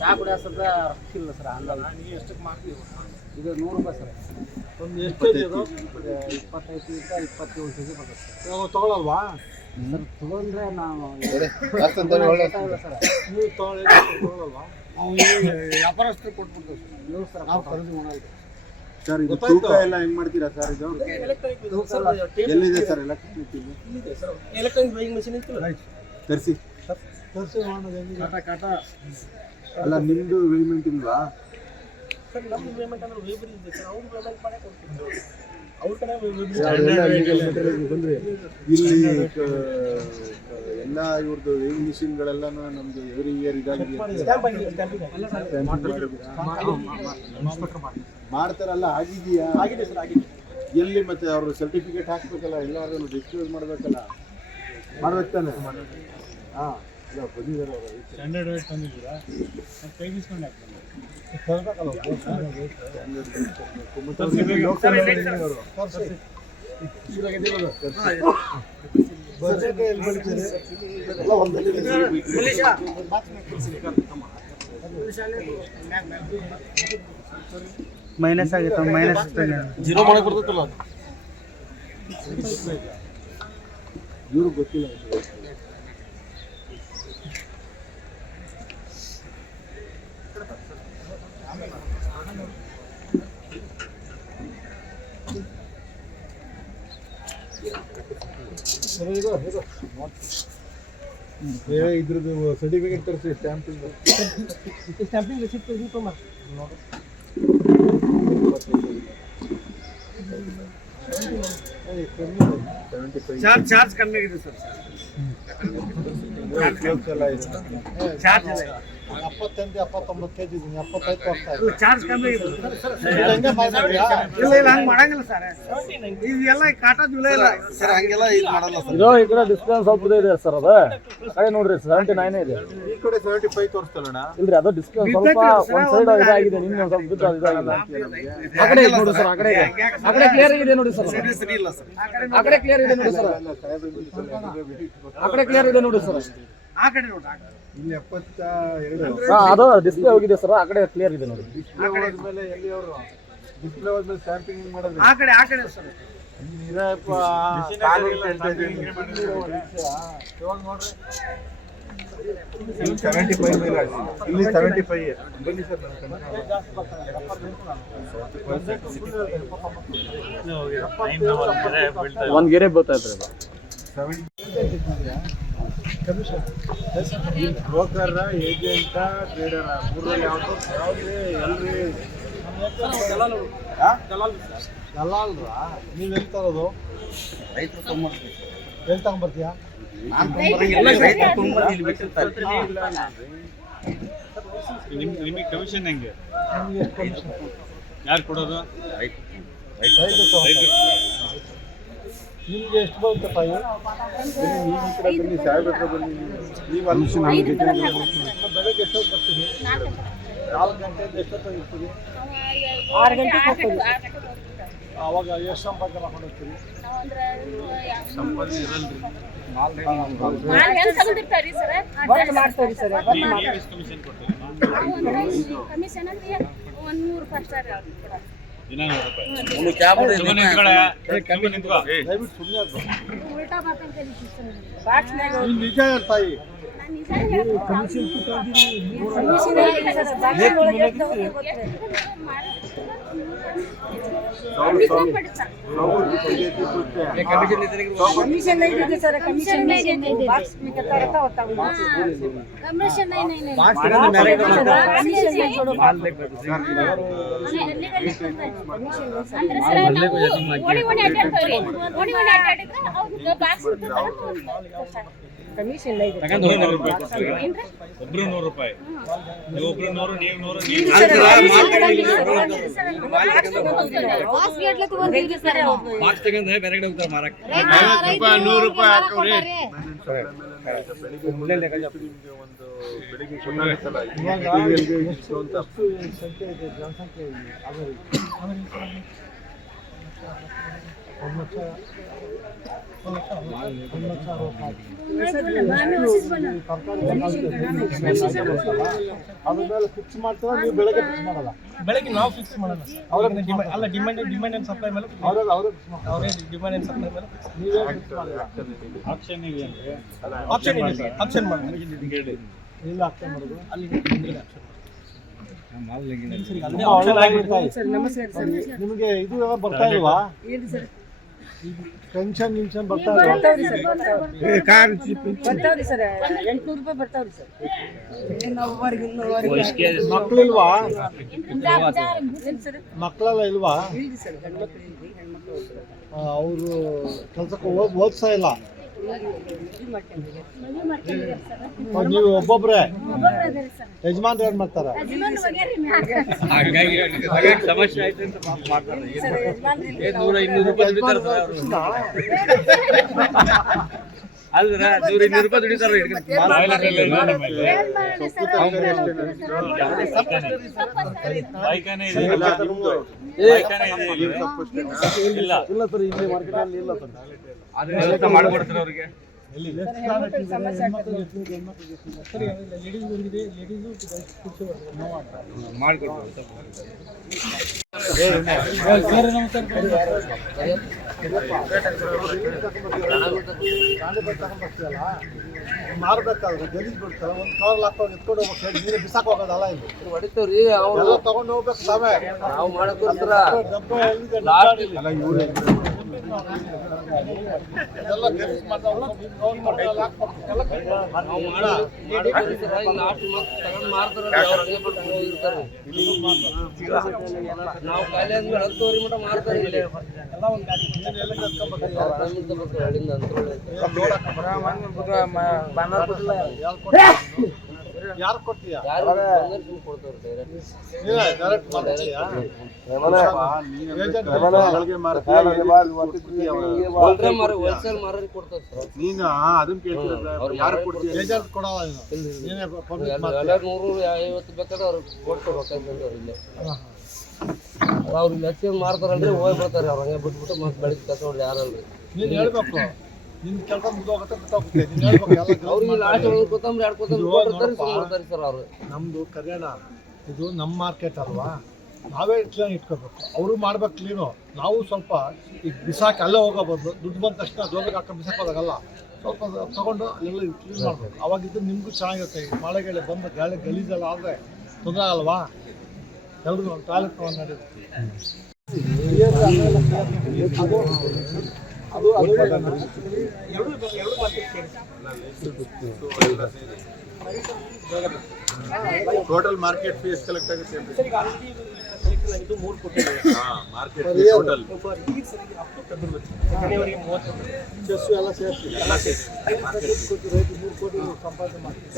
ಚಾ ಕುಡಿಯೋ ರೊಕ್ಕ ಇಲ್ಲ ಸರ್ ಅಂದಾಜು. ನೀವು ಎಷ್ಟಕ್ಕೆ ಮಾಡ್ತೀವಿ ಇದು ನೂರು ರೂಪಾಯಿ ಸರ್. ಒಂದು ಎಷ್ಟು ಅದು? ಇಪ್ಪತ್ತೈದು ಇಂದ ಇಪ್ಪತ್ತೇಳು ಕೆ ಜಿ ಬರುತ್ತೆ. ಸರ್ ನಾವು ತೊಗೊಳಲ್ವಾ? ಸರ್ ತೊಗೊಂಡ್ರೆ ನಾವು ಸರ್ ನೀವು ತೊಗೊಳ್ಳಿ ತೊಗೊಳಲ್ವಾ? ವ್ಯಾಪಾರಸ್ಥರು ಕೊಟ್ಬಿಡ್ತೀವಿ ಸರ್. ನೀವು ಸರ್ ನಾವು ಖರೀದಿ ಮಾಡಲ್ಲ ಸರ್ ಇದು. ತೂಕ ಎಲ್ಲ ಹೆಂಗ್ ಮಾಡ್ತೀರಾ ಸರ್ ಇದು? ಎಲ್ಲಿದೆ sir electric sir electronic weighing machine ಇತ್ತು ತರಿಸಿ. ತರಿಸಿ ಮಾಡೋದು ಕಾಟ ಕಾಟ. ಅಲ್ಲ ನಿಮ್ದು ವೇಮೆಂಟ್ ಇಲ್ವಾ? ಸರ್ ನಮ್ಮ ಪೇಮೆಂಟ್ ಅಂದ್ರೆ ವೇಬರಿ ಇದೆ ಸರ್ ಅವ್ರು ಪೇಮೆಂಟ್ ಮಾಡೇ ಕೊಡ್ತೀವಿ ಅವ್ರ ಕಡೆ ಇಲ್ಲಿ ಎಲ್ಲ ಇವ್ರದ್ದು ವೇವಿಂಗ್ ಮಿಷಿನ್ಗಳೆಲ್ಲನೂ ನಮ್ದು ಎವ್ರಿ ಇಯರ್ ಇದಾಗಿದೆ. ಮಾಡ್ತಾರಲ್ಲ ಆಗಿದೆಯಾ? ಆಗಿದೆ ಸರ್ ಆಗಿದೆ. ಎಲ್ಲಿ ಮತ್ತೆ ಅವ್ರ ಸರ್ಟಿಫಿಕೇಟ್ ಹಾಕ್ಬೇಕಲ್ಲ ಎಲ್ಲರೂ ಡಿಸ್ಕ್ಲೋಸ್ ಮಾಡ್ಬೇಕಲ್ಲ? ಮಾಡ್ಬೇಕು ತಾನೆ? ಹಾಂ. ಸ್ಟ್ಯಾಂಡರ್ಡ್ ರೇಟ್ ತಂದಿದ್ದೀರಾ? ಕೈ ಬಿಸ್ಕೊಂಡು ಮೈನಸ್ ಆಗಿತ್ತು ಮೈನಸ್ ಜೀರೋ ಮಾಡಕ್ ಬರ್ತೈತಲ್ಲ ಇವ್ರಿಗೆ ಗೊತ್ತಿಲ್ಲ. ಇದ್ರದ್ದು ಸರ್ಟಿಫಿಕೇಟ್ ತರಿಸಿ ಸ್ಟ್ಯಾಂಪ್ ಸ್ಟ್ಯಾಂಪಿಂಗ್ ರಿಸಿಪ್ಟ್ ಇದು ತುಂಬ ಚಾರ್ಜ್ ಚಾರ್ಜ್ ಕಮ್ಮಿ ಆಗಿದೆ ಸರ್. Clothes ಎಲ್ಲ ಇದೆ. ಚಾರ್ಜ್ ಎಪ್ಪತ್ತೆಂಟು ಎಪ್ಪತ್ತೊಂಬತ್ತು ಕೆಜಿ ಇದೀನಿ ಎಪ್ಪತ್ತೈದು ಹೋಗ್ತಾ ಇದೆ ಚಾರ್ಜ್ ಕಮ್ಮಿ ಹಂಗೆ? ಇಲ್ಲ ಇಲ್ಲ ಹಂಗೆ ಮಾಡಂಗಿಲ್ಲ ಸರ್ ಇದೆಲ್ಲ ಕಾಟ ಜುಲೈ ಇಲ್ಲ ಸರ್ ಹಂಗೆಲ್ಲ ಇದು ಮಾಡಲ್ಲ ಸರ್ ಇದು ಈ ಕಡೆ ಡಿಸ್ಕೌಂಟ್ ಸ್ವಲ್ಪ ಇದೆ ಸರ್ ಅದು ಅದೇ ನೋಡ್ರಿ ಸೆವೆಂಟಿ ನೈನ್ ಇದೆ ಈ ಕಡೆ ಸೆವೆಂಟಿ ಫೈವ್ ತೋರಿಸ್ತಲ್ಲಣ್ಣ ಇಲ್ರಿ ಅದು ಡಿಸ್ಕೌಂಟ್ ಸ್ವಲ್ಪ ಒಂದು ಸೈಡ್ ಇದಾಗಿದೆ ನಿಮ್ಗೆ ಒಂದ್ ಸ್ವಲ್ಪ ಬಿದ್ದು ಇದಾಗಿದೆ ಆ ಕಡೆ ಇದೆ ನೋಡಿ ಸರ್ ಆ ಕಡೆ ಇದೆ ಆ ಕಡೆ ಕ್ಲಿಯರ್ ಇದೆ ನೋಡಿ ಸರ್ ಸರಿ ಇಲ್ಲ ಸರ್ ಆ ಕಡೆ ಕ್ಲಿಯರ್ ಇದೆ ನೋಡಿ ಸರ್. ಆ ಕಡೆ ಕ್ಲಿಯರ್ ಇದೆ ನೋಡಿ ಸರ್ ಆ ಕಡೆ ನೋಡಿ ಆ ಕಡೆ. ಇಲ್ಲಿ ಎಪ್ಪತ್ತ ಎರಡು. ಹಾ ಅದು ಡಿಸ್ಪ್ಲೇ ಹೋಗಿದೆ ಸರ್ ಆ ಕಡೆ ಕ್ಲಿಯರ್ ಇದೆ ನೋಡಿ. ಡಿಸ್ಪ್ಲೇ ಹೋದ್ಮೇಲೆ ಎಲ್ಲಿ ಅವರು? ಡಿಸ್ಪ್ಲೇ ಹೋದ್ಮೇಲೆ ಸ್ಟ್ಯಾಂಪಿಂಗ್ ಮಾಡಿದ್ರೆ? ಆ ಕಡೆ ಆ ಕಡೆ ಸರ್. ನೀರಪ್ಪ ಕಾನೂನು ಕೇಳ್ತಾ ಇದ್ದೀನಿ. ಇಲ್ಲಿ ಸೆವೆಂಟಿ ಫೈವ್ ಮೇಲೆ ಹಾಕಿ. ಇಲ್ಲಿ ಸೆವೆಂಟಿ ಫೈವ್ ಬನ್ನಿ ಸರ್. ಒಂದ್ ಗೆರೆ ಬರ್ತೈತ್ರಿ ಅದು ಬ್ರೋಕರ್ ಏಜೆಂಟ ಟ್ರೇಡರ್ ಮೂರಲ್ಲಿ ಯಾವುದು? ಯಾವ್ದು ಎಲ್ರಿ? ದಲ್ಲಾಲ್ರಾ ನೀವು ಎಲ್ಲಿ ತರೋದು? ರೈತರು ತೊಗೊಂಬರ್ತೀವಿ. ಎಲ್ಲಿ ತಗೊಂಬರ್ತೀಯಾ? ನಿಮ್ ನಿಮಗೆ ಕಮಿಷನ್ ಹೆಂಗೆ? ಯಾರು ಕೊಡೋದು? ರೈತ ತಗೊಂತಾರೆ. ನಿಮ್ಗೆ ಎಷ್ಟು ಬರುತ್ತೆ ಬನ್ನಿ ನೀವು ಈ ಕಡೆ ಬನ್ನಿ ಸಾಹೇಬ್ರ ಹತ್ರ ಬನ್ನಿ ನೀವು ಅಲ್ಲಿ ನಮ್ಮ ಬೆಳಗ್ಗೆ ಎಷ್ಟೊತ್ತು ಬರ್ತೀವಿ ನಾಲ್ಕು ಗಂಟೆಯಿಂದ ಎಷ್ಟೊತ್ತಾಗಿ ಇರ್ತೀವಿ ಆರು ಗಂಟೆ ಅವಾಗ ಎಷ್ಟು ಮಾಡ್ಕೊಂಡು ಸರ್ ಕಮಿಷನ್ ಕೊಡ್ತೀವಿ ಕಮಿಷನ್ ಅಂದ್ರೆ ಒಂದ್ ನೂರು ರೂಪಾಯಿ ನಿಜ ತಾಯಿ ಕಮಿಷನ್ ಕಮಿಷನ್. ಕಮಿಷನ್ ಅಡ್ಡಾಡ್ತಾವ್ರಿ ಓಣಿ ಓಣಿ ಅಡ್ಡಾಡಿದ್ರೆ ಅವ್ರಿಗೆ ಬಾಕ್ಸ್ ಕಮಿಷನ್ ರೂಪಾಯಿ. ಏನ್ರಿ ಒಬ್ರು ನೂರು ರೂಪಾಯಿ ನೀವು ಒಬ್ರು ನೂರು ನೀವು ನೂರು ಮಾರ್ಕ್ಸ್ ತಗೊಂಡ್ರೆ ಬೇರೆ ಕಡೆ ಹೋಗ್ತಾರೆ ಮಾರಕ್ಕೆ ನೂರು ರೂಪಾಯಿ ಹಾಕೋರಿ ಒಂದು ಬೆಳಿಗ್ಗೆ ಜನಸಂಖ್ಯೆ ಇದೆ ಒಂದು ಲಕ್ಷ ಒಂದು ಲಕ್ಷ ಅರವತ್ತು- ಒಂದು ಲಕ್ಷ ಅರವತ್ತು ಅದ್ರ ಮೇಲೆ ಫಿಕ್ಸ್ ಮಾಡ್ತೀರಾ ನೀವು ಬೆಳಗ್ಗೆ ಫಿಕ್ಸ್ ಮಾಡಲ್ಲ ಬೆಳಗ್ಗೆ ನಾವು ಫಿಕ್ಸ್ ಮಾಡಲ್ಲ ಡಿಮ್ಯಾಂಡ್ ಅಲ್ಲ ಡಿಮ್ಯಾಂಡ್ ಸಪ್ಲೈ ಮೇಲೆ ಫಿಕ್ಸ್ ಅವರೇ ಡಿಮ್ಯಾಂಡ್ ಸಪ್ಲೈ ಮೇಲೆ ನೀವೇ ಫಿಕ್ಸ್ ಮಾಡಿಲ್ಲ ಆಪ್ಷನ್ ಇದೆ. ಆಪ್ಷನ್ ಮಾಡಿ ಇಲ್ಲ ಮಾಡೋದು ಅಲ್ಲಿ ಮಾಡಿ. ನಿಮಗೆ ಇದು ಬರ್ತಾ ಇಲ್ವಾ? ಪೆನ್ಷನ್ ಗಿನ್ಷನ್ ಬರ್ತಾ ಬರ್ತಾವ್ರಿ ಸರ್ ಬರ್ತಾವ್ರಿ ಬರ್ತಾವ್ರಿ ಸರ್ ಎಂಟ್ನೂರು ರೂಪಾಯಿ ಬರ್ತಾವ್ರಿ ಸರ್. ಇನ್ನೊಬ್ಬರಿಗೆ ಇನ್ನೊಬ್ಬರಿಗೆ ಸರ್ ಮಕ್ಕಳೆಲ್ಲ ಇಲ್ವಾ ಅವರು ಕೆಲಸಕ್ಕೆ ಓದ್ ಓದ್ತಾ ಇಲ್ಲ. ನೀವು ಒಬ್ಬೊಬ್ರೆ. ಯಜಮಾನ್ರು ಏನ್ ಮಾಡ್ತಾರೆ? ಸಮಸ್ಯೆ ಆಯ್ತು ಅಂತ ಪಾಪ ಮಾಡ್ತಾರೆ. ನೂರ ಇನ್ನೂರು ರೂಪಾಯಿ ಅಲ್ರ ನೂರ ಇನ್ನೂರು ರೂಪಾಯಿ ದುಡಿತಾರ ಇಲ್ಲ ಸರ್ ಇಲ್ಲಿ ಮಾರ್ಕೆಟ್ ಅಲ್ಲಿ ಇಲ್ಲ ಸರ್ ವ್ಯವಸ್ಥೆ ಮಾಡ್ಕೊಡ್ತಾರೆ ಅವ್ರಿಗೆ ಹೆಣ್ಮಕ್ಳಿಗೆ ಸಮಸ್ಯೆ ಆಗ್ತದೆ ಸರಿ ಲೇಡೀಸ್ ಬಂದಿದೆ ಲೇಡೀಸು ಕುರ್ಚಿ ಮಾಡ್ಕೊಡ್ತಾರೆ ಮಾರ್ಬೇಕಾದ್ರೆ ಗಲೀಜ್ ಬಿಡ್ತಾರೆ ಒಂದು ಕವರ್ ಹಾಕೊಂಡು ಎತ್ಕೊಂಡು ಹೋಗ್ಬೇಕು ಹೇಳಿ ನೀರು ಬಿಸಾಕ್ ಹೋಗೋದಲ್ಲ ಇಲ್ಲಿ. ಹೊಡಿತೇವ್ರಿ ಅವ್ರು ತಗೊಂಡು ಹೋಗ್ಬೇಕು ತಾವೇ ನಾವು ಮಾಡಕ್ಕೋಸ್ಕರ ಡಬ್ಬ ಮಾಡ್ತಾರೆ, ನಾವು ಖಾಲಿ ಆದ್ಮೇಲೆ ಹತ್ತುವರೆ ಮಟ್ಟ ಮಾರ್ತಾರೆ ಇಲ್ಲಿ ಎಲ್ಲ ಒಂದು ಯಾರು ಕೊಡ್ತೀಯಾ? ನೀನು ಅದನ್ನ ಕೇಳ್ತಿರೋದು ಅವ್ರು ಯಾರು ಕೊಡ್ತೀಯ? ಏಜೆಂಟ್ ಕೊಡಲ್ಲ ನೀನೇ. ಪಬ್ಲಿಕ್ ನೂರು ಐವತ್ತು ಬೇಕಾದ್ರೆ ಅವ್ರಿಗೆ ಕೊಡ್ಕೋಬೇಕಾಗ್ತದೆ ಅವ್ರು ಇಲ್ಲೇ. ಅವ್ರಿಗೆ ಹಚ್ಚಿ ಮಾರ್ತಾರಲ್ರಿ ಹೋಗಿ ಬರ್ತಾರೆ ಅವ್ರು ಹಂಗೆ ಬಿಟ್ಬಿಟ್ಟು ಮತ್ತೆ ಬೆಳಿಗ್ಗೆ ಕಸ ಹೊಡ್ದು ಯಾರಲ್ರಿ? ನೀನು ಹೇಳ್ಬೇಕು. ನಿನ್ ಕೆಲಸ ಮುಗ್ದೋಗುತ್ತೆ ಬಿಟ್ಟೋಗುತ್ತೆ ನೀನು ಹೇಳ್ಬೇಕು ಎಲ್ಲ ಗಲೀಜ್ ಅವ್ರಿಗೆ ಲಾಸ್ಟ್ ಮಾಡ್ತಾರೆ. ಕೊತ್ತಂಬರಿ ಎರಡು ಕೊತ್ತಂಬರಿ ಇದು ಕೊಟ್ಟಿರ್ತಾರೆ ನೋಡಪ್ಪ. ಸುಮ್ಮನೆ ಬರ್ತಾರೆ ಸರ್ ಅವರು. ನಮ್ದು ಕರ್ಯಾಣ ಇದು ನಮ್ಮ ಮಾರ್ಕೆಟ್ ಅಲ್ವಾ? ನಾವೇ ಕ್ಲೀನ್ ಇಟ್ಕೋಬೇಕು. ಅವರು ಮಾಡ್ಬೇಕು ಕ್ಲೀನು ನಾವು ಸ್ವಲ್ಪ ಈಗ ಬಿಸಾಕಿ ಅಲ್ಲೇ ಹೋಗೋ ಬದಲು ದುಡ್ಡು ಬಂದ ತಕ್ಷಣ ಜೋಬಿಗೆ ಹಾಕೊಂಡು ಬಿಸಾಕೋದಾಗಲ್ಲ ಸ್ವಲ್ಪ ತಗೊಂಡು ಎಲ್ಲ ಕ್ಲೀನ್ ಮಾಡ್ಬೇಕು. ಅವಾಗಿದ್ದು ನಿಮಗೂ ಚೆನ್ನಾಗಿರುತ್ತೆ. ಈ ಮಳೆಗೆಳೆ ಬಂದು ಗಾಳಿ ಗಲೀಜೆಲ್ಲ ಆದರೆ ತೊಂದರೆ ಅಲ್ವಾ ಎಲ್ರಿಗೂ ಒಂದು ಟಾಯ್ಲೆಟ್ ತೊಗೊಂಡು ನಡೆಯುತ್ತೆ. ಅದು ಅದು ಅದು ಎರಡು ಎರಡು ಮಾರ್ಕೆಟ್ ಸೇರಿ ಟೋಟಲ್ ಮಾರ್ಕೆಟ್ ಫೀ ಎಷ್ಟು ಕಲೆಕ್ಟ್ ಆಗುತ್ತೆ ಆಗಿದ್ದು ಮೂರು ಹಾ ಮಾರ್ಕೆಟ್. ಟೋಟಲ್ ಈಗ ಸರ್ ಈಗ ಅಪ್ ಟು ಫೆಬ್ರವರಿ ಜನವರಿಗೆ ಮೂವತ್ತೊಂದು ಚೆಸ್ಸು ಎಲ್ಲ ಸೇರಿಸಿ. ಎಲ್ಲ ಸೇರಿ ಐದು ಕೋಟಿ ರೈತ ಮೂರು ಕೋಟಿ ಸಂಪಾದನೆ ಮಾಡ್ತೀವಿ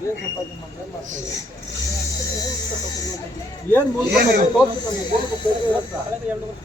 ಏನು ಸಂಪಾದನೆ ಮಾಡಿದ್ರೆ ಮಾಡ್ತೀವಿ ಏನು. ಕಳೆದ ಎರಡು ವರ್ಷ